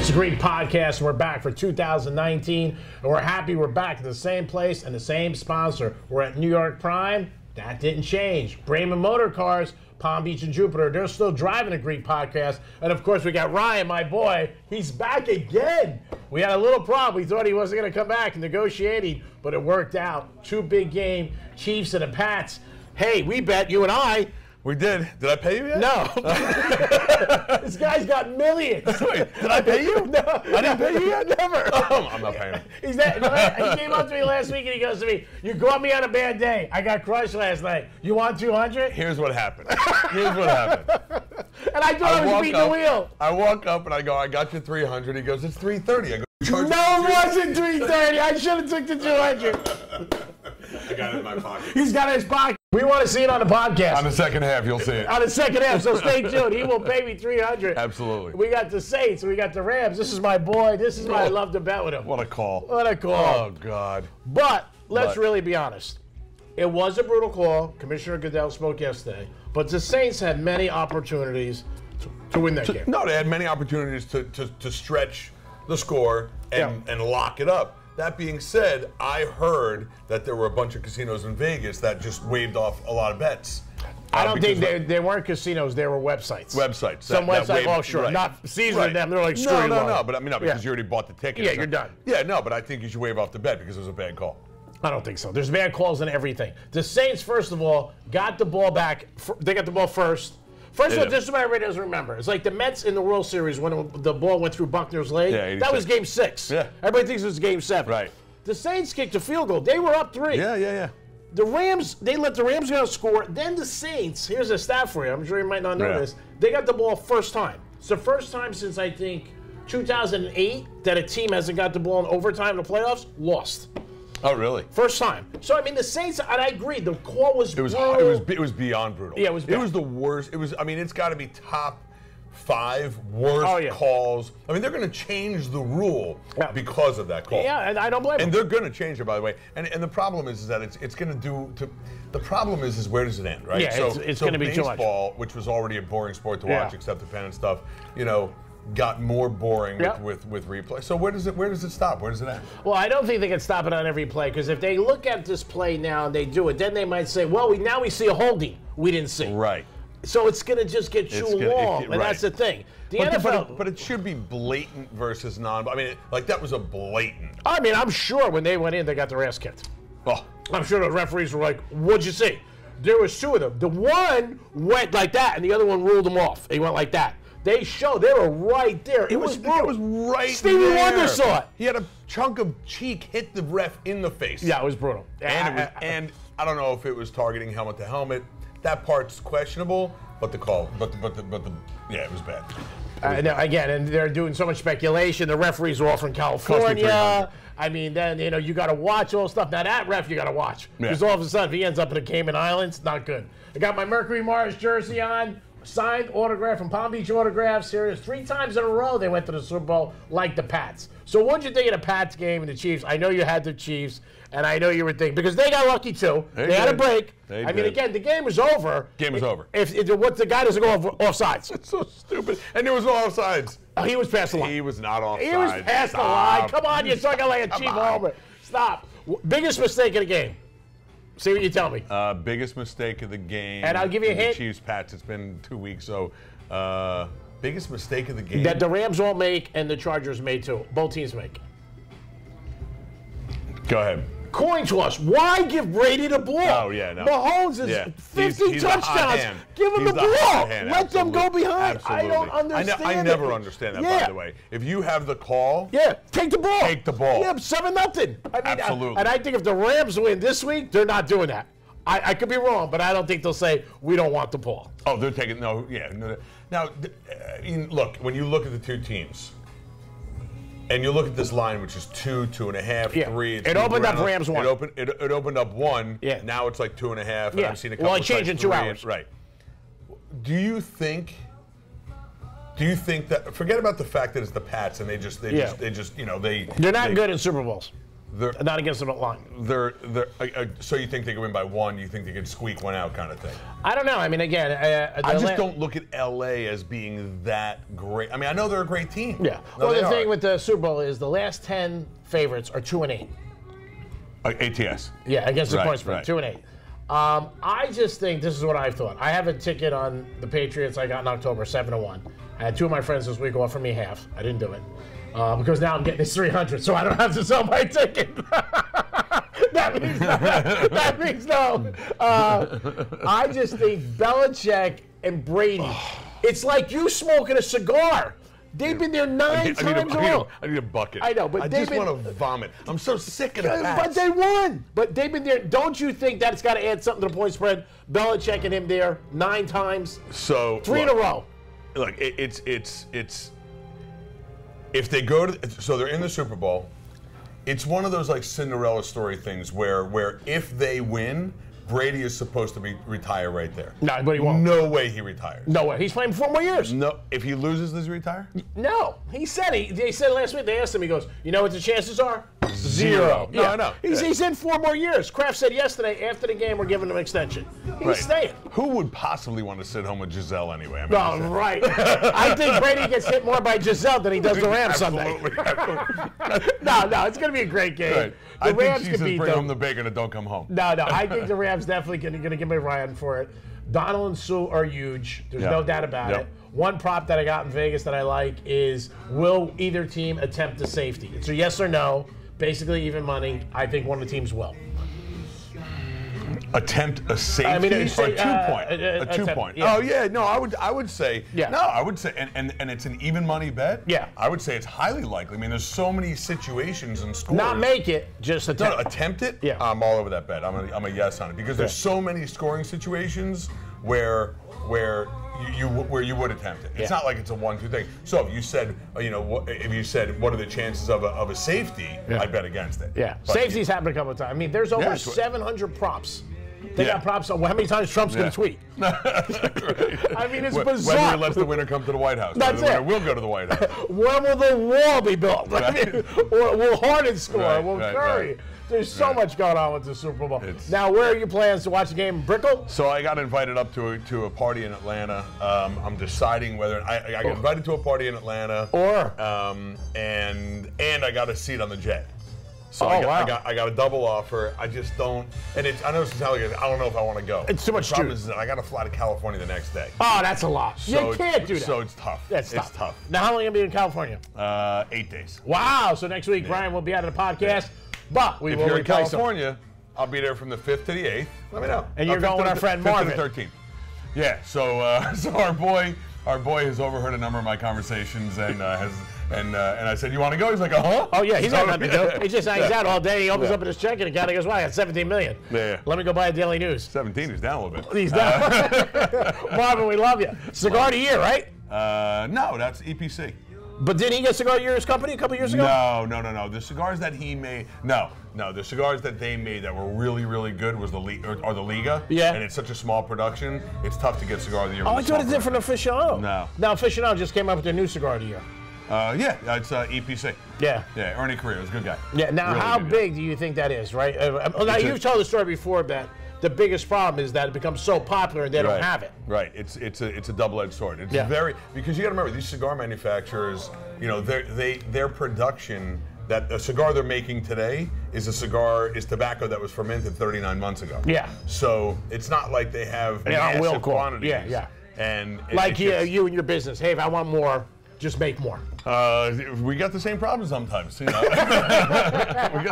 It's the Greek Podcast. We're back for 2019, and we're happy we're back at the same place and the same sponsor. We're at New York Prime. That didn't change. Brayman Motor Cars, Palm Beach and Jupiter. They're still driving the Greek Podcast. And, of course, we got Ryan, my boy. He's back again. We had a little problem. We thought he wasn't going to come back negotiating, but it worked out. Two big game, Chiefs and the Pats. Hey, we bet, you and I. We did. Did I pay you yet? No. This guy's got millions. Wait, did I pay you? No. I didn't pay you yet? Never. Oh, I'm not paying him. He came up to me last week and he goes to me, "You caught me on a bad day. I got crushed last night. You want 200?" Here's what happened. And I thought I was beating the wheel. I walk up and I go, "I got you 300." He goes, "It's 330." I go, "Charge me No, it wasn't 330. I should have took the 200. I got it in my pocket. He's got it in his pocket. We want to see it on the podcast. On the second half, you'll see it. On the second half, so stay tuned. He will pay me 300. Absolutely. We got the Saints. We got the Rams. This is my boy. This is why I love to bet with him. What a call. What a call. Oh, God. But let's really be honest. It was a brutal call. Commissioner Goodell spoke yesterday. But the Saints had many opportunities to win that game. No, they had many opportunities to stretch the score and lock it up. That being said, I heard that there were a bunch of casinos in Vegas that just waived off a lot of bets. I don't think they weren't casinos. They were websites. Websites. Some websites, offshore. Right. Not Caesar and them. They're like, screw you. No. But I mean, because you already bought the ticket. Yeah, you're done. Yeah, no, but I think you should waive off the bet because it was a bad call. I don't think so. There's bad calls and everything. The Saints, first of all, got the ball back. They got the ball first. First of all, this is what everybody doesn't remember. It's like the Mets in the World Series when the ball went through Buckner's leg. Yeah, that was Game 6. Yeah. Everybody thinks it was Game 7. Right. The Saints kicked a field goal. They were up 3. Yeah. The Rams, they let the Rams go score. Then the Saints, here's a stat for you. I'm sure you might not know this. They got the ball first time. It's the first time since, I think, 2008 that a team hasn't got the ball in overtime in the playoffs, lost. Oh, really? First time. So, I mean, the Saints, and I agree, the call was brutal. It was beyond brutal. Yeah, it was bad. It was the worst. It's got to be top 5 worst calls. I mean, they're going to change the rule because of that call. Yeah, and I don't blame them. And they're going to change it, by the way. And the problem is that it's going to do to. The problem is where does it end, right? Yeah, it's going to be too much. Baseball, which was already a boring sport to watch, except the pen and stuff, got more boring with replay. So where does it stop? Where does it end? Well, I don't think they can stop it on every play, because if they look at this play now and they do it, then they might say, well, now we see a holding we didn't see. Right. So it's going to just get too long, and that's the thing. The NFL, but it should be blatant versus non. I mean, that was a blatant. I mean, I'm sure when they went in, they got their ass kicked. Oh. I'm sure the referees were like, "What'd you see?" There was 2 of them. The one went like that, and the other one ruled them off. He went like that. They were right there. It was brutal. It was right Stevie there. Wonder saw it. He had a chunk of cheek hit the ref in the face. Yeah, it was brutal. And I don't know if it was targeting helmet to helmet. That part's questionable, but the call, it was bad. Again, and they're doing so much speculation. The referees are all from California. I mean, then, you got to watch all stuff. Now, that ref you got to watch. Because all of a sudden, if he ends up in the Cayman Islands, not good. I got my Mercury Mars jersey on, signed autograph from Palm Beach Autograph Series. 3 times in a row, they went to the Super Bowl like the Pats. So what'd you think of the Pats game and the Chiefs? I know you had the Chiefs, and I know you were thinking, because they got lucky too. They had a break. I mean, again, the game was over. Game was over. If the guy doesn't go offsides. It's so stupid. And there was no offsides. Oh, he was past the line. He was not offside. He was past the line. Come on, you're talking like a cheap homer. Stop. Biggest mistake of the game. See what you tell me. Biggest mistake of the game. And I'll give you a hint. Chiefs, Pats. It's been 2 weeks, so biggest mistake of the game. That the Rams won't make and the Chargers may too. Both teams make. Go ahead. Coin toss. Why give Brady the ball? Oh, yeah, no. Mahomes is 50 touchdowns. Give him the ball. Let them go behind. Absolutely. I don't understand I never understand that, by the way. If you have the call, take the ball. Take the ball. Yeah, 7-0. Absolutely. And I think if the Rams win this week, they're not doing that. I could be wrong, but I don't think they'll say, we don't want the ball. Oh, they're taking, no. Now, look, when you look at the 2 teams, and you look at this line, which is 2, 2.5, 3. It opened up Rams 1. It opened up 1. Yeah. Now it's like 2.5. And I've seen a couple. Well, it changed in 2 hours. Right. Do you think that? Forget about the fact that it's the Pats and they're not good in Super Bowls. not against the line. So you think they could win by 1? You think they could squeak one out, kind of thing? I don't know. I mean, again, I just don't look at LA as being that great. I mean, I know they're a great team. Yeah. No, well, the thing with the Super Bowl is the last 10 favorites are 2-8. ATS. Yeah, against the point spread, right. 2-8. I just think this is what I thought. I have a ticket on the Patriots I got in October, 7-1. I had 2 of my friends this week offer me half. I didn't do it. Because now I'm getting this 300, so I don't have to sell my ticket. that means no. I just think Belichick and Brady, it's like you smoking a cigar. They've been there 9 times in a row. I need a bucket. I know, but I just want to vomit. I'm so sick of that. But they won. But they've been there. Don't you think that's got to add something to the point spread? Belichick and him there 9 times. So 3 in a row. Look, it's if they go to, so they're in the Super Bowl. It's one of those like Cinderella story things where if they win, Brady is supposed to retire right there. No, but he won't. No way he retires. No way. He's playing 4 more years. No. If he loses, does he retire? No. He said they said last week, they asked him, he goes, you know what the chances are? 0. No, I know. He's in 4 more years. Kraft said yesterday, after the game, we're giving him an extension. He's staying. Who would possibly want to sit home with Giselle anyway? I mean, right. I think Brady gets hit more by Giselle than he does the Rams Sunday. No, it's going to be a great game. Right. The Rams think she could beat bring them. home the bacon and don't come home. No, I think the Rams definitely going to give me a ride for it. Donald and Sue are huge. There's no doubt about it. One prop that I got in Vegas that I like is, will either team attempt a safety? It's a yes or no. Basically even money. I think one of the teams will. Attempt a safety I mean, or a 2-point? A 2-point. Yeah. Oh yeah, no, I would say yeah. No, I would say and it's an even money bet. Yeah. I would say it's highly likely. I mean, there's so many situations and scores. Not make it, just attempt. No, attempt it. Yeah. I'm all over that bet. I'm a yes on it because there's so many scoring situations where you would attempt it. It's not like it's a 1-2 thing. So if you said, what are the chances of a safety, I bet against it. Yeah, but safety's happened a couple of times. I mean, there's over 700 props. They got props on how many times Trump's going to tweet. I mean, it's bizarre. Whether he lets the winner come to the White House. That's whether it. The winner will go to the White House. When will the wall be built? Right. I mean, will Harden score? Right, will right, Curry? right. There's so much going on with the Super Bowl. Now, where are your plans to watch the game? Brickell? So I got invited up to a party in Atlanta. I'm deciding whether I got invited to a party in Atlanta, and I got a seat on the jet. So I got a double offer. I just don't, and I know this is how I don't know if I want to go. It's too much. The problem is that I got to fly to California the next day. Oh, that's a lot. So you can't do that. So it's tough. It's tough. Now, how long are you going to be in California? 8 days. Wow. So next week, Brian will be out of the podcast, but we will If you're in replace California, I'll be there from the 5th to the 8th. Let me know. And you're going with our friend Marvin. 5th to the 13th. Yeah. So our boy has overheard a number of my conversations and has. And I said, you want to go? He's like, uh-huh. Oh, yeah, he's got nothing to do. He just hangs out all day. He opens up his checking account. He goes, wow, I got $17 million. Yeah. Let me go buy a Daily News. 17, he's down a little bit. He's down. Marvin, we love you. Cigar of the Year, right? No, that's EPC. But didn't he get Cigar of the Year's company a couple years ago? No. The cigars that he made, the cigars that they made that were really, really good was the Liga. Yeah. And it's such a small production, it's tough to get Cigar of the Year. Oh, I thought it's different than Aficionado. No. Now, Aficionado just came up with their new Cigar of the Year. It's EPC. Yeah. Yeah, Ernie Carrillo is a good guy. Yeah, now really how big do you think that is, right? Now, you've told the story before that the biggest problem is that it becomes so popular and they don't have it. Right. It's a double-edged sword. It's very because you got to remember these cigar manufacturers. Their production. That a cigar they're making today is tobacco that was fermented 39 months ago. Yeah. So it's not like they have massive quantities. Yeah. And you and your business. Hey, if I want more, just make more. We got the same problem sometimes, We got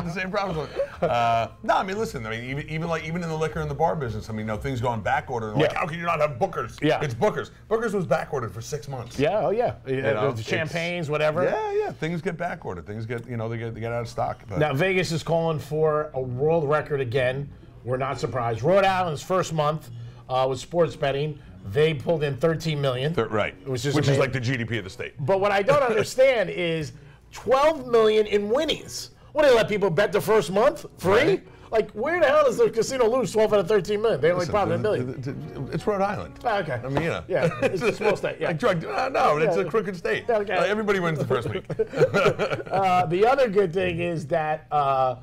the same problems. No, I mean, listen. I mean, even in the liquor and the bar business, I mean, things go on back order. Like, how can you not have Booker's? Yeah, it's Booker's. Booker's was back ordered for 6 months. Yeah, oh yeah. The champagnes, whatever. Yeah. Things get back ordered. Things get, they get out of stock. But. Now Vegas is calling for a world record again. We're not surprised. Rhode Island's first month with sports betting. They pulled in $13 million. Right. Which is like the GDP of the state. But what I don't understand is $12 million in winnings. What, do they let people bet the first month free? Right. Like, where the hell does the casino lose 12 out of 13 million? They only profit $1 million. It's Rhode Island. Okay. I mean, you know. Yeah, it's a small state. Yeah. It's a crooked state. Okay. Everybody wins the first week. The other good thing is that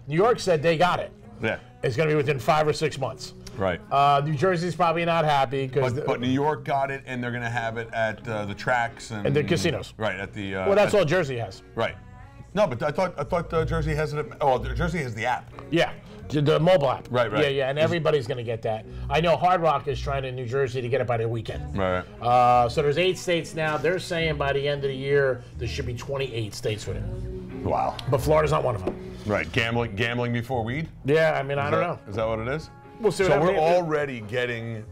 New York said they got it. Yeah. It's going to be within 5 or 6 months. Right. New Jersey's probably not happy because. But New York got it, and they're going to have it at the tracks and the casinos. Right at the. Well, that's all Jersey has. Right. No, but I thought Jersey has it. Jersey has the app. Yeah. The mobile app. Right. Yeah, and everybody's going to get that. I know Hard Rock is trying in New Jersey to get it by the weekend. Right. So there's 8 states now. They're saying by the end of the year there should be 28 states with it. Wow. But Florida's not one of them. Right. Gambling before weed? Yeah, I mean, I don't know. Is that what it is? We'll see. So we're already getting.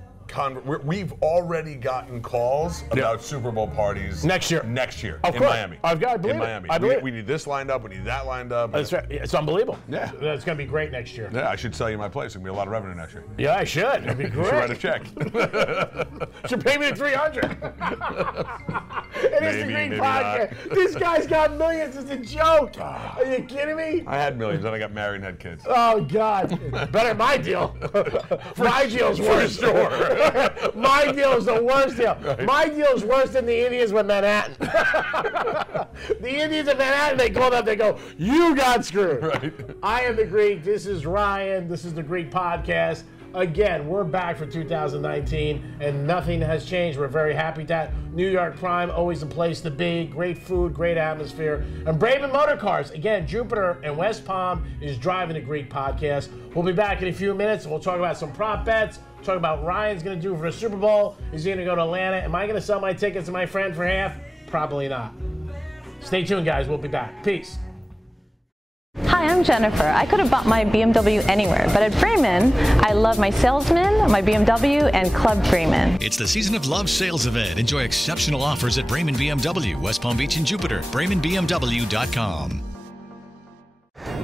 We've already gotten calls about Super Bowl parties next year. In Miami. I believe in Miami. I believe we need this lined up. We need that lined up. That's right. It's unbelievable. Yeah. It's going to be great next year. Yeah, I should sell you my place. It's going to be a lot of revenue next year. Yeah, I should. It'd be great. You should write a check. Should pay me $300. It is the Greek podcast. This guy's got millions. It's a joke. Are you kidding me? I had millions, then I got married and had kids. Oh, God. Better than my deal. My deal's worse. For sure. My deal is the worst deal. Right. My deal is worse than the Indians with Manhattan. The Indians in Manhattan, they called up, they go, you got screwed. Right. I am the Greek. This is Ryan. This is the Greek podcast. Again, we're back for 2019, and nothing has changed. We're very happy that New York Prime, always a place to be. Great food, great atmosphere. And Braven Motor Cars, again, Jupiter and West Palm is driving the Greek podcast. We'll be back in a few minutes, and we'll talk about some prop bets. Talk about what Ryan's going to do for the Super Bowl. Is he going to go to Atlanta? Am I going to sell my tickets to my friend for half? Probably not. Stay tuned, guys. We'll be back. Peace. Hi, I'm Jennifer. I could have bought my BMW anywhere, but at Freeman, I love my salesman, my BMW, and Club Freeman. It's the Season of Love sales event. Enjoy exceptional offers at Braman BMW, West Palm Beach and Jupiter. BramanBMW.com.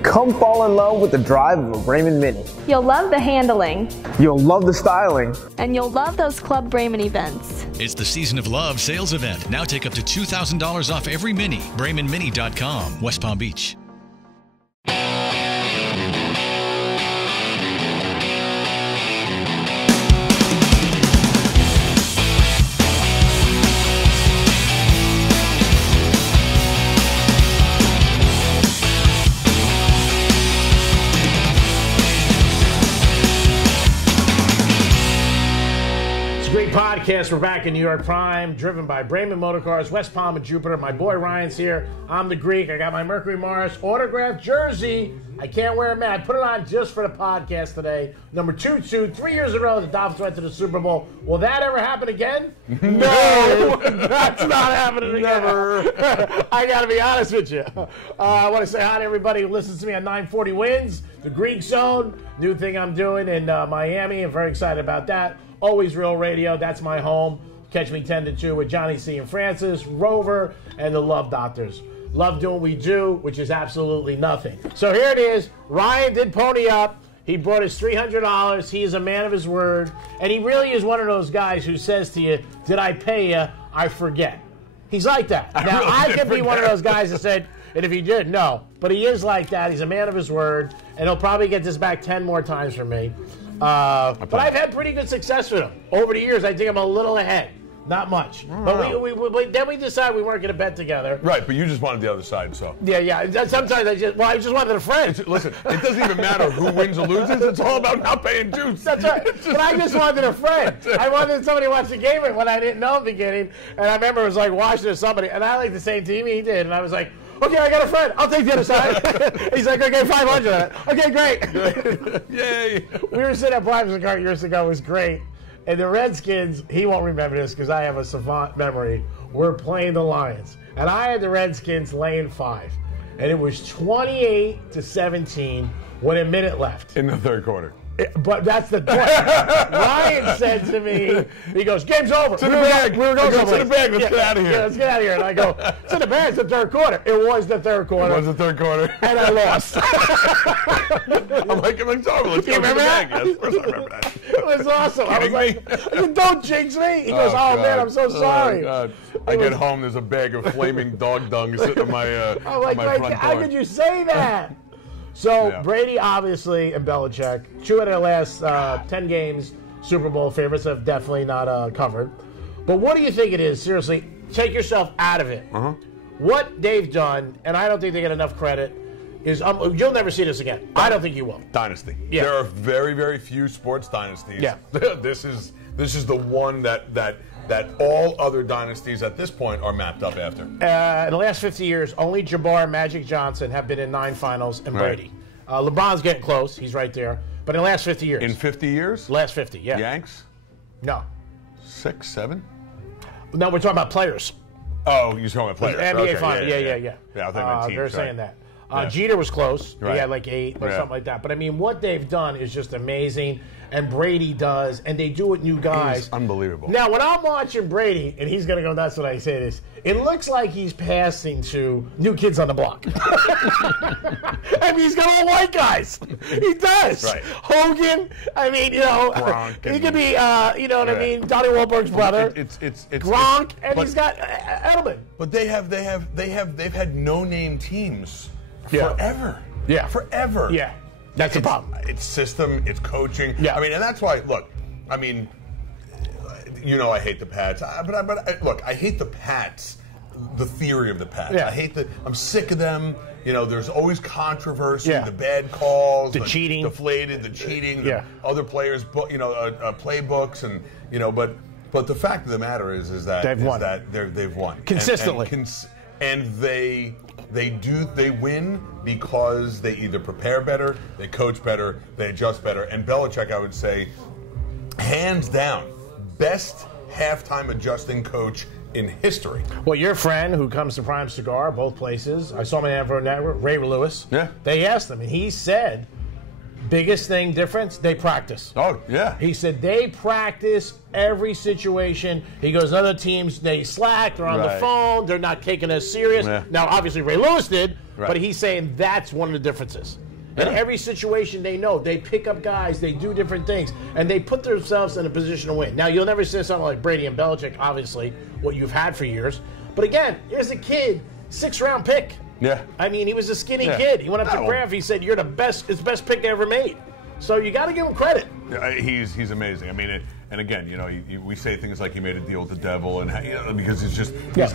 Come fall in love with the drive of a Braman Mini. You'll love the handling. You'll love the styling. And you'll love those Club Braman events. It's the Season of Love sales event. Now take up to $2,000 off every Mini. BramanMini.com, West Palm Beach. Podcast. We're back in New York Prime, driven by Braman Motor Cars, West Palm and Jupiter. My boy Ryan's here. I'm the Greek. I got my Mercury Morris autographed jersey. I can't wear it, man. I put it on just for the podcast today. Number 2-2, 3 years in a row, the Dolphins went to the Super Bowl. Will that ever happen again? No, that's not happening again. Never. I got to be honest with you. I want to say hi to everybody who listens to me on 940 Wins, the Greek Zone, new thing I'm doing in Miami. I'm very excited about that. Always Real Radio, that's my home. Catch me 10 to 2 with Johnny C. and Francis, Rover, and the Love Doctors. Love doing what we do, which is absolutely nothing. So here it is. Ryan did pony up. He brought his $300. He is a man of his word. And he really is one of those guys who says to you, did I pay you? I forget. He's like that. Now, I could be one of those guys that said, and if he did, no. But he is like that. He's a man of his word. And he'll probably get this back 10 more times from me. But I've had pretty good success with him. Over the years, I think I'm a little ahead. Not much. But then we decided we weren't going to bet together. Right, but you just wanted the other side, so. Yeah. Sometimes I just wanted a friend. Listen, it doesn't even matter who wins or loses. It's all about not paying dues. That's right. But I just wanted a friend. I wanted somebody to watch the game when I didn't know in the beginning. And I remember it was like Washington or somebody. And I liked the same team he did. And I was like, okay, I got a friend. I'll take the other side. He's like, okay, 500. Okay, great. Yay. We were sitting at Primes Car years ago. It was great. And the Redskins, he won't remember this because I have a savant memory. We're playing the Lions. And I had the Redskins laying 5. And it was 28-17 with a minute left. In the third quarter. But that's the point. Ryan said to me, he goes, game's over. To the bag. We were going to the bag. Let's get out of here. Yeah, let's get out of here. And I go, to the bag. It's the third quarter. It was the third quarter. It was the third quarter. And I lost. I'm like, it's over. Let's go to the bag. Yes, of course I remember that. It was awesome. I was like, don't jinx me. He goes, oh man, I'm so sorry. God. I get home, there's a bag of flaming dog dung sitting on my, I'm like, on my front door. how could you say that? So Brady, obviously, and Belichick, 2 of their last 10 games, Super Bowl favorites have definitely not covered. But what do you think it is? Seriously, take yourself out of it. What they've done, and I don't think they get enough credit, is you'll never see this again. I don't think you will. Dynasty. Yeah. There are very, very few sports dynasties. Yeah. This is the one that all other dynasties at this point are mapped up after. In the last 50 years, only Jabbar and Magic Johnson have been in 9 finals, and Brady. LeBron's getting close. He's right there. But in the last 50 years. In 50 years? Last 50, yeah. Yanks? No. 6, 7? No, we're talking about players. Oh, you're talking about players. NBA Finals, yeah. Yeah, I thought teams, they're saying that. Jeter was close. He had like 8 or something like that. But I mean, what they've done is just amazing. And Brady does, and they do it with new guys. It's unbelievable. Now, when I'm watching Brady, and he's going to go nuts when I say this, it looks like he's passing to new kids on the block. I mean, he's got all white guys. He does. Right. Hogan, I mean, you know, Gronk he could be, you know what I mean, Donnie Wahlberg's brother. It's Gronk, and he's got Edelman. But they've had no-name teams forever. Yeah. Forever. Yeah. That's the problem. It's system, it's coaching. Yeah. I mean, and that's why, look, I mean, you know I hate the Pats. Look, I hate the Pats, the theory of the Pats. Yeah. I'm sick of them. You know, there's always controversy, Yeah. the bad calls, The cheating. deflated, the cheating, Yeah. the other players, playbooks, and, you know, but the fact of the matter is that they've won. Consistently. And they win because they either prepare better, they coach better, they adjust better. And Belichick, I would say, hands down, best halftime adjusting coach in history. Well, your friend who comes to Prime Cigar, both places, I saw him in Amber Network, Ray Lewis. Yeah. They asked him, and he said, biggest thing difference, they practice. Oh, yeah. He said they practice every situation. He goes, other teams, they slack, they're on the phone, they're not taking it serious. Yeah. Now, obviously, Ray Lewis did, Right. but he's saying that's one of the differences. In Yeah. every situation, they know. They pick up guys, they do different things, and they put themselves in a position to win. Now, you'll never see something like Brady and Belichick, obviously, what you've had for years. But again, here's a kid, 6th-round pick. Yeah. I mean, he was a skinny kid. He went up to Kraft. He said, "You're the best pick I ever made." So you got to give him credit. He's amazing. I mean, and again, you know, we say things like he made a deal with the devil, and you know, because it's just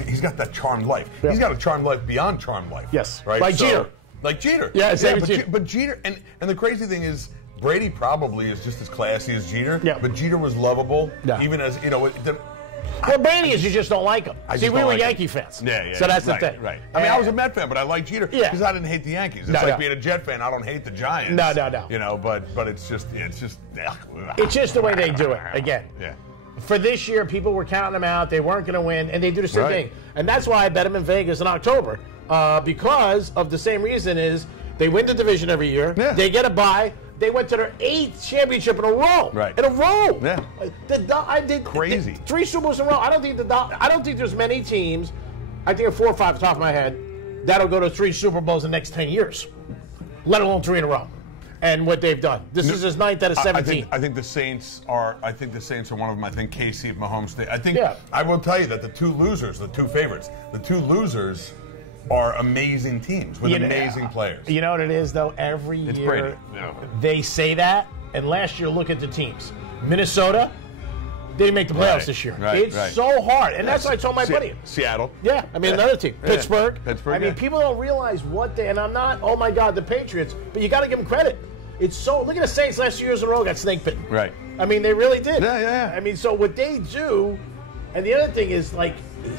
he's got that charmed life. Yeah. He's got a charmed life beyond charmed life. Yes, right. like Jeter. Like Jeter. Yeah, same with Jeter. But Jeter, and the crazy thing is, Brady probably is just as classy as Jeter. Yeah. But Jeter was lovable, Yeah. even as you know. Well, Brady is you just don't like him. See, we were Yankee fans. Yeah. So that's the thing. Right. I mean, I was a Met fan, but I like Jeter because I didn't hate the Yankees. It's like being a Jet fan. I don't hate the Giants. No. You know, but it's just. It's just the way they do it. Again. Yeah. For this year, people were counting them out. They weren't going to win, and they do the same thing. And that's why I bet them in Vegas in October, because of the same reason is they win the division every year. Yeah. They get a bye. They went to their 8th championship in a row. Right. In a row. Yeah. I did crazy. 3 Super Bowls in a row. I don't think there's many teams. I think 4 or 5 off the top of my head that'll go to 3 Super Bowls in the next 10 years, let alone 3 in a row. And what they've done. This is his 9th out of 17. I think the Saints are one of them. I think KC of Mahomes. Yeah. I will tell you that the two losers are amazing teams with amazing players. You know what it is, though? Every year Brady. they say that, and last year, look at the teams. Minnesota, they didn't make the playoffs this year. It's so hard, and that's what I told my buddy. Seattle. Yeah, I mean, another team. Yeah. Pittsburgh. I mean, people don't realize what they, and I'm not, oh my God, the Patriots, but you got to give them credit. It's so, look at the Saints last 2 years in a row got snake bitten. Right. I mean, they really did. Yeah. I mean, so what they do, and the other thing is, like,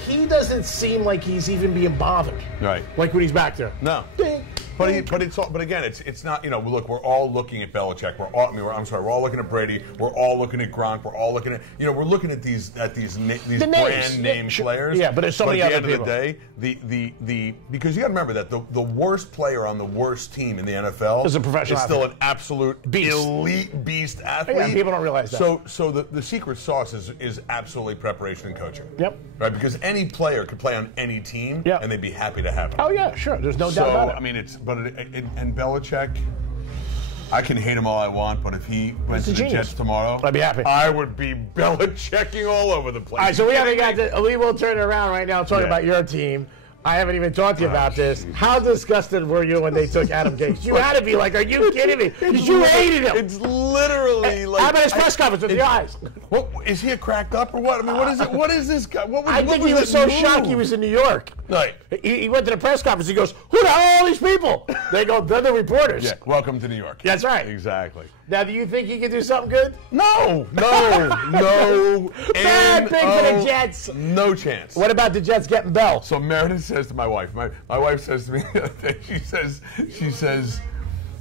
he doesn't seem like he's even being bothered. Right. Like when he's back there. No. Ding. But again, it's not. You know, look, we're all looking at Belichick. We're all looking at Brady. We're all looking at Gronk. We're all looking at. You know, we're looking at these brand name players. Yeah, but there's so many other people. At the end of the day, because you got to remember that the worst player on the worst team in the NFL is a professional still an absolute beast. Elite beast athlete. Yeah, people don't realize that. So the secret sauce is absolutely preparation and coaching. Yep. Right, because any player could play on any team, and they'd be happy to have him. Oh yeah, sure. There's no doubt about it. I mean, and Belichick, I can hate him all I want, but if he went to the Jets tomorrow, I'd be happy. I would be Belichicking all over the place. All right, so we will turn it around right now. Talking about your team. I haven't even talked to you about this. How disgusted were you when they took Adam Gase? You had to be like, are you kidding me? Because you hated him. It's literally like. How about his press conference with the eyes? What is he a cracked up or what? I mean, what is it? What is this guy? I think he was so shocked he was in New York. Right. He went to the press conference. He goes, "Who the hell are all these people?" They go, "They're the reporters." Yeah. Welcome to New York. That's right. Exactly. Now, do you think he can do something good? No. Bad thing for the Jets. No chance. What about the Jets getting Bell? So Meredith says to my wife. My wife says to me the other day.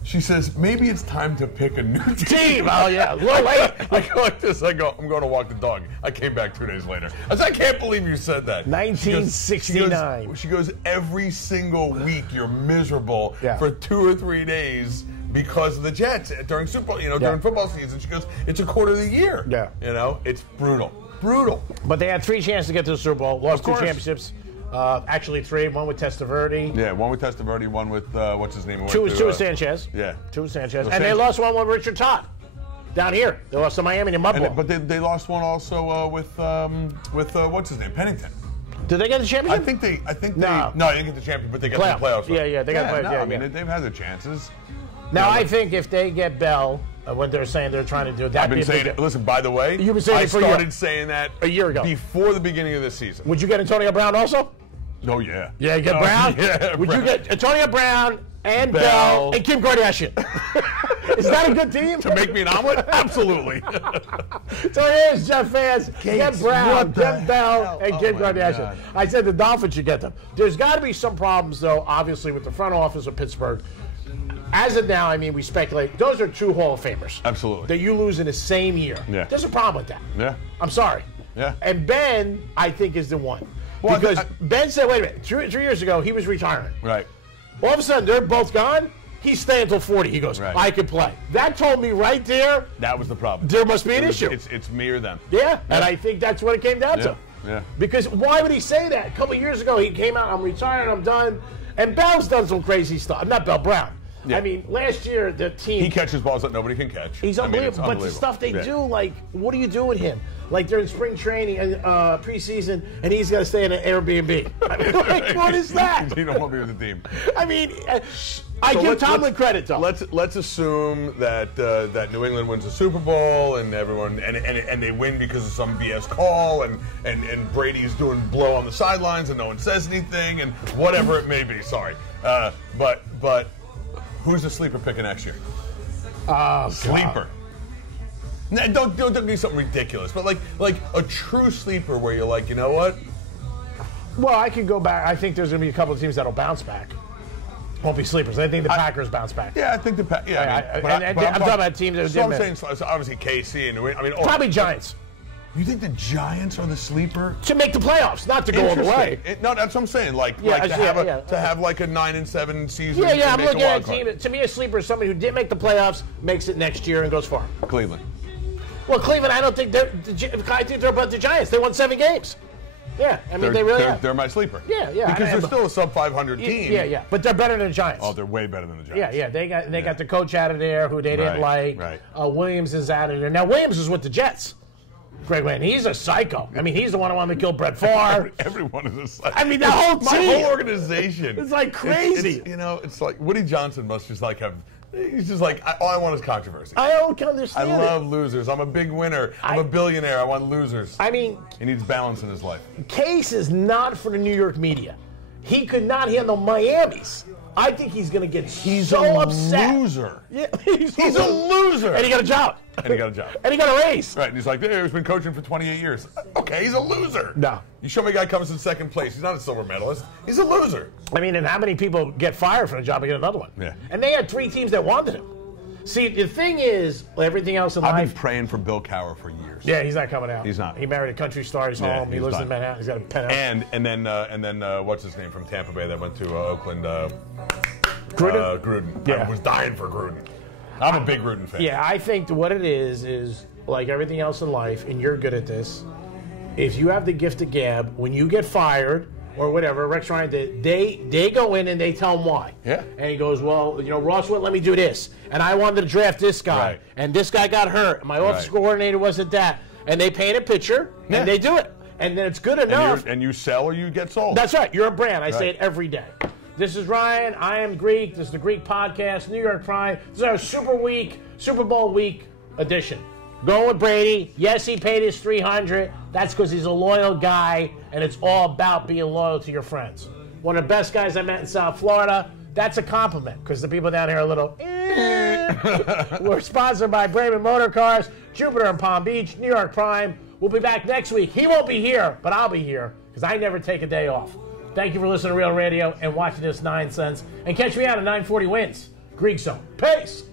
She says, maybe it's time to pick a new team. Oh, yeah. A little late. I go like this. I go, I'm going to walk the dog. I came back 2 days later. I said, I can't believe you said that. 1969. She goes, every single week you're miserable for 2 or 3 days because of the Jets during Super Bowl, during football season. She goes, it's a quarter of the year. Yeah. It's brutal. Brutal. But they had 3 chances to get to the Super Bowl, lost 2 championships. Actually 3, one with Testaverde. Yeah, one with Testaverde, one with, what's his name? 2 with Sanchez. Yeah. 2 with Sanchez. And they lost one with Richard Todd. Down here. They lost to Miami in Mud Bowl. But they lost one also with what's his name? Pennington. Did they get the championship? I think they No. they didn't get the championship, but they got the playoffs. Yeah, they got the playoffs. I mean, they've had their chances. Now, I think if they get Bell, what they're saying they're trying to do, I've been saying it. Listen, by the way, You've been saying I it for started saying that a year ago, before the beginning of this season. Would you get Antonio Brown also? Oh, yeah. Yeah, you get Brown? Yeah, Would you get Antonio Brown and Bell and Kim Kardashian? Is that a good team? To make me an omelet? Absolutely. So here's Jeff fans. Get Brown, get Bell, and Kim Kardashian. God. I said the Dolphins should get them. There's got to be some problems, though, obviously, with the front office of Pittsburgh. As of now, I mean, we speculate. Those are 2 Hall of Famers. Absolutely. That you lose in the same year. Yeah. There's a problem with that. Yeah. I'm sorry. Yeah. And Ben, I think, is the one. Well, because Ben said, wait a minute, 3 years ago, he was retiring. Right. All of a sudden, they're both gone. He's staying until 40. He goes, I can play. That told me right there. That was the problem. There must be an issue. It's me or them. Yeah, and I think that's what it came down to. Yeah. Because why would he say that? A couple of years ago, he came out, I'm retiring, I'm done. And Bell's done some crazy stuff. Not Bell, Brown. Yeah. I mean, last year, the team. He catches balls that nobody can catch. He's unbelievable. But the stuff they do, like, what do you do with him? Like, they're in spring training and preseason, and he's got to stay in an Airbnb. I mean, like, what is that? He don't want to be with the team. I mean, I give Tomlin credit, though. Let's assume that that New England wins the Super Bowl and everyone and they win because of some BS call and Brady's doing blow on the sidelines and no one says anything and whatever it may be. Sorry, but who's the sleeper picking next year? Sleeper. No, don't give me something ridiculous, but like a true sleeper where you're like, you know what? Well, I could go back. I think there's going to be a couple of teams that'll bounce back. Won't be sleepers. I think the Packers bounce back. Yeah, I think the Packers. Yeah, I'm talking about teams that I'm saying, so obviously KC and I mean, probably Giants. You think the Giants are the sleeper to make the playoffs, not to go all the way? No, that's what I'm saying. To have like a 9-7 season. Yeah, I'm looking at a team. To me, a sleeper is somebody who didn't make the playoffs, makes it next year, and goes far. Cleveland. Well, Cleveland, I don't think I think they're about the Giants. They won 7 games. Yeah, I mean, they're my sleeper. Yeah. Because they're still a sub-500 team. Yeah. But they're better than the Giants. Oh, they're way better than the Giants. Yeah. They got the coach out of there who they didn't like. Right. Williams is out of there. Now, Williams is with the Jets. Greg Wayne, he's a psycho. I mean, he's the one who wanted to kill Brett Favre. Everyone is a psycho. I mean, the whole team. My whole organization. It's like crazy. It's like Woody Johnson must just like have. He's just like, all I want is controversy. I don't understand. I love losers. I'm a big winner. I'm a billionaire. I want losers. I mean, he needs balance in his life. Case is not for the New York media. He could not handle Miami's. I think he's going to get so upset. Loser. Yeah, he's a loser. And he got a job. And he got a raise. Right. And he's like, hey, he's been coaching for 28 years. Okay, he's a loser. No. You show me a guy comes in second place. He's not a silver medalist. He's a loser. I mean, and how many people get fired from a job and get another one? Yeah. And they had 3 teams that wanted him. See, the thing is, everything else in life. I've been praying for Bill Cowher for years. Yeah, he's not coming out. He's not. He married a country star. He's home. He lives in Manhattan. He's got a penthouse. And then what's his name from Tampa Bay that went to Oakland? Gruden. Gruden. Yeah. I was dying for Gruden. I'm a big Gruden fan. Yeah, I think what it is like everything else in life, and you're good at this. If you have the gift of gab, when you get fired or whatever, Rex Ryan did, they go in and they tell him why. Yeah. And he goes, well, Ross wouldn't let me do this, and I wanted to draft this guy, right. and this guy got hurt, and my office coordinator wasn't that, and they paint a picture and they do it. And then it's good enough. And you sell or you get sold. That's right. You're a brand. I say it every day. This is Ryan. I am Greek. This is the Greek Podcast, New York Prime. This is our Super Bowl week edition. Going with Brady. Yes, he paid his $300. That's because he's a loyal guy, and it's all about being loyal to your friends. One of the best guys I met in South Florida. That's a compliment, because the people down here are a little We're sponsored by Brayman Motor Cars, Jupiter and Palm Beach, New York Prime. We'll be back next week. He won't be here, but I'll be here, because I never take a day off. Thank you for listening to Real Radio and watching this 9 cents. And catch me out at 940 Wins. Greek Zone. Peace.